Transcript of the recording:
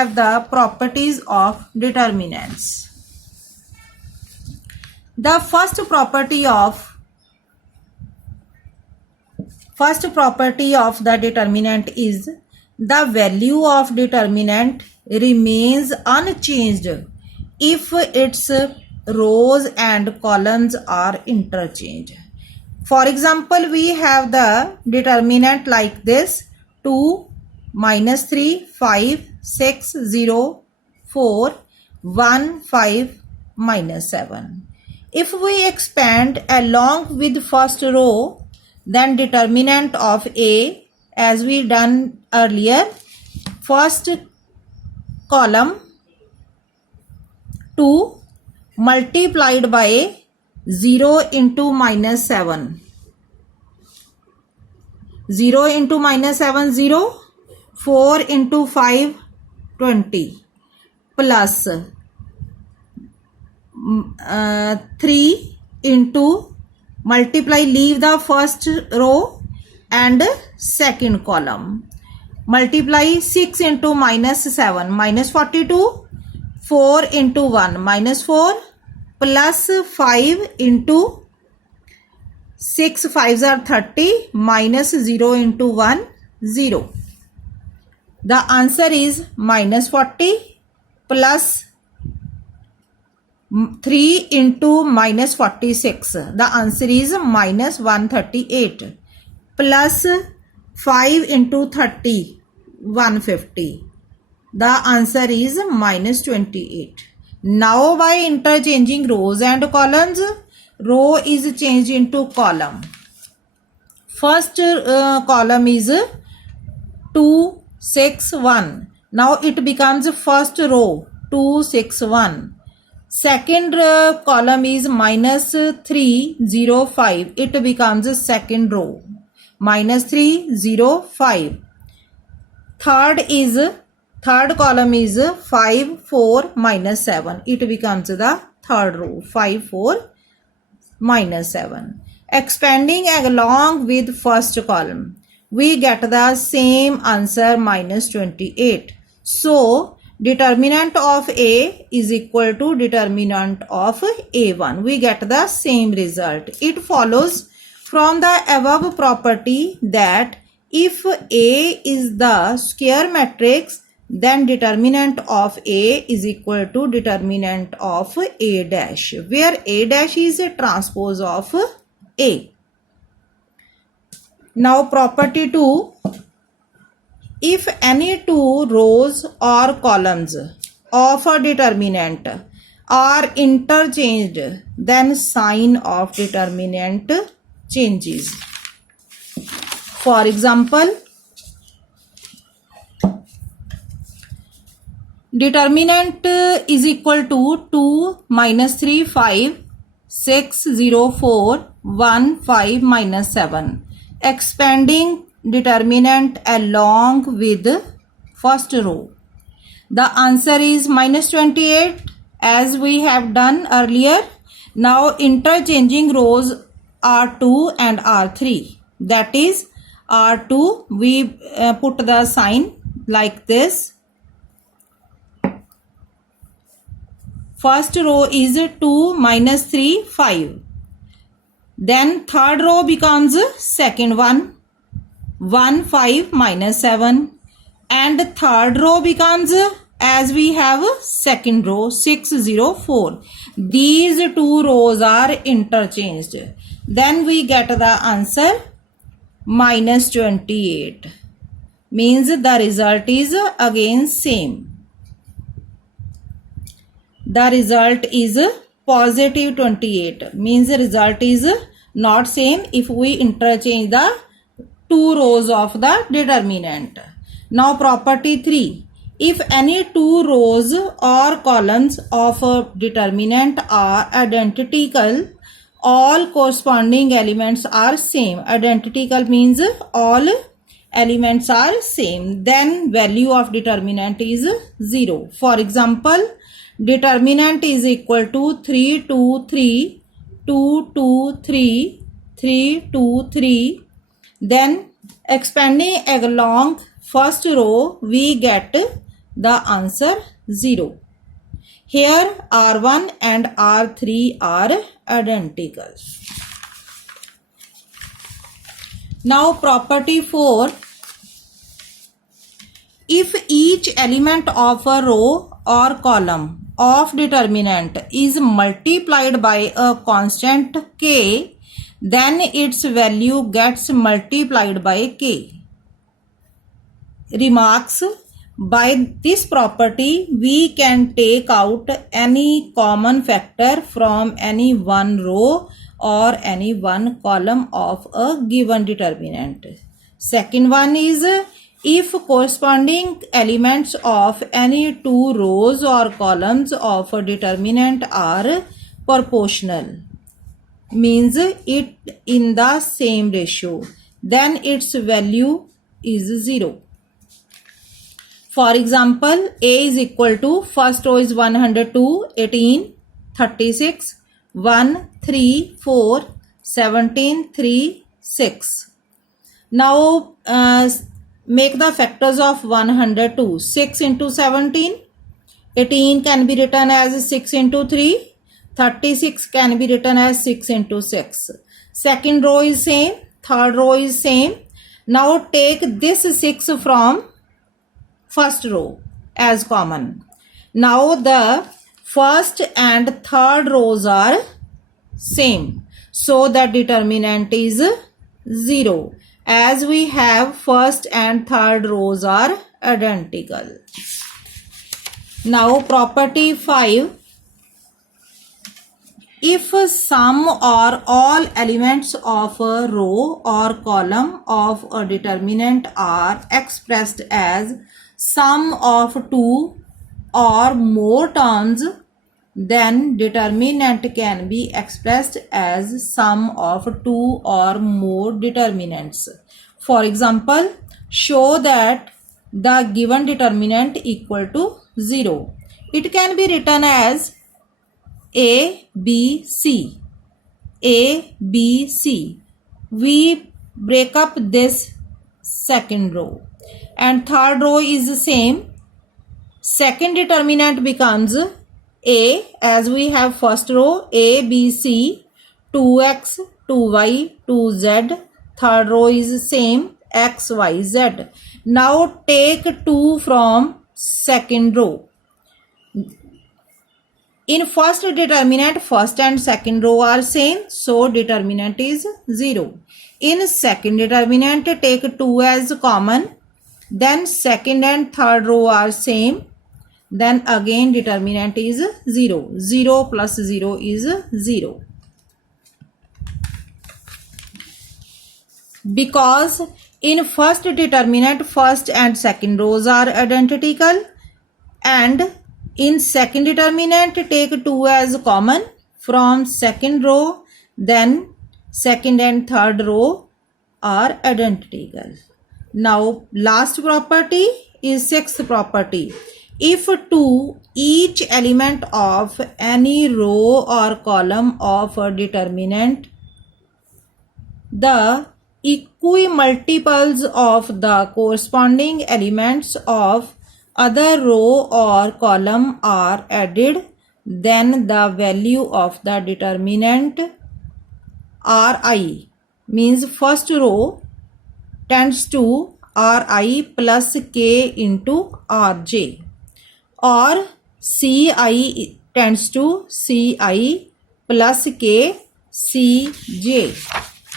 have the properties of determinants. The first property of the determinant is the value of determinant remains unchanged if its rows and columns are interchanged. For example, we have the determinant like this: 2, -3, 5, 6, 0, 4, 1, 5, -7. If we expand along with first row, then determinant of A, as we done earlier, first column 2 multiplied by 0 into -7. 0 into -7, 0. 4 into 5, 20. Plus 3 into multiply, leave the first row and second column. Multiply 6 into -7, -42. 4 into 1, -4. Plus 5 into 6 5s are 30, minus 0 into 1, 0. The answer is -40 plus 3 into -46. The answer is -138 plus 5 into 30, 150. The answer is -28. Now by interchanging rows and columns, row is changed into column. First column is 2, 6, 1. Now it becomes first row 2, 6, 1. Second column is -3, 0, 5. It becomes second row -3, 0, 5. Third column is 5, 4, -7. It becomes the third row 5, 4, -7. Expanding along with first column, we get the same answer -28. So determinant of A is equal to determinant of A1. We get the same result. It follows from the above property that if A is the square matrix, then determinant of A is equal to determinant of A dash, where A dash is a transpose of A. Now property 2. If any two rows or columns of a determinant are interchanged, then sign of determinant changes. For example, determinant is equal to 2, -3, 5, 6, 0, 4, 1, 5, -7. Expanding determinant along with first row. The answer is -28 as we have done earlier. Now interchanging rows R2 and R3. That is R2, we put the sign like this. First row is 2, -3, 5. Then third row becomes second one, 1, 5, -7. And third row becomes, as we have second row, 6, 0, 4. These two rows are interchanged. Then we get the answer -28. Means the result is again same. The result is positive 28. Means the result is not same if we interchange the two rows of the determinant. Now property 3. If any two rows or columns of a determinant are identical, all corresponding elements are same. Identical means all elements are same. Then value of determinant is 0. For example, determinant is equal to 3, 2, 3, 2, 2, 3, 3, 2, 3. Then expanding along first row, we get the answer 0. Here R1 and R3 are identical. Now property 4. If each element of a row or column of determinant is multiplied by a constant k, then its value gets multiplied by k. Remarks: by this property we can take out any common factor from any one row or any one column of a given determinant. Second one is, if corresponding elements of any two rows or columns of a determinant are proportional, means it in the same ratio, then its value is 0. For example, A is equal to, first row is 102, 18, 36, 1, 3, 4, 17, 3, 6. Now make the factors of 102. 6 into 17. 18 can be written as 6 into 3. 36 can be written as 6 into 6. Second row is same. Third row is same. Now take this 6 from first row as common. Now the first and third rows are same, so the determinant is 0, as we have first and third rows are identical. Now property 5. If sum or all elements of a row or column of a determinant are expressed as sum of two or more terms, then determinant can be expressed as sum of two or more determinants. For example, show that the given determinant equal to 0. It can be written as A, B, C. A, B, C. We break up this second row. And third row is the same. Second determinant becomes A, as we have first row A, B, C, 2x, 2y, 2z. Third row is the same, x, y, z. Now take 2 from second row. In first determinant, first and second row are same, so determinant is 0. In second determinant, take 2 as common. Then second and third row are same. Then again determinant is 0. 0 plus 0 is 0. Because in first determinant, first and second rows are identical, and in second determinant take 2 as common from second row, then second and third row are identical. Now last property is sixth property. If to each element of any row or column of a determinant, the equimultiples of the corresponding elements of other row or column are added, then the value of the determinant Ri, means first row, tends to Ri plus k into Rj, or Ci tends to Ci plus k Cj.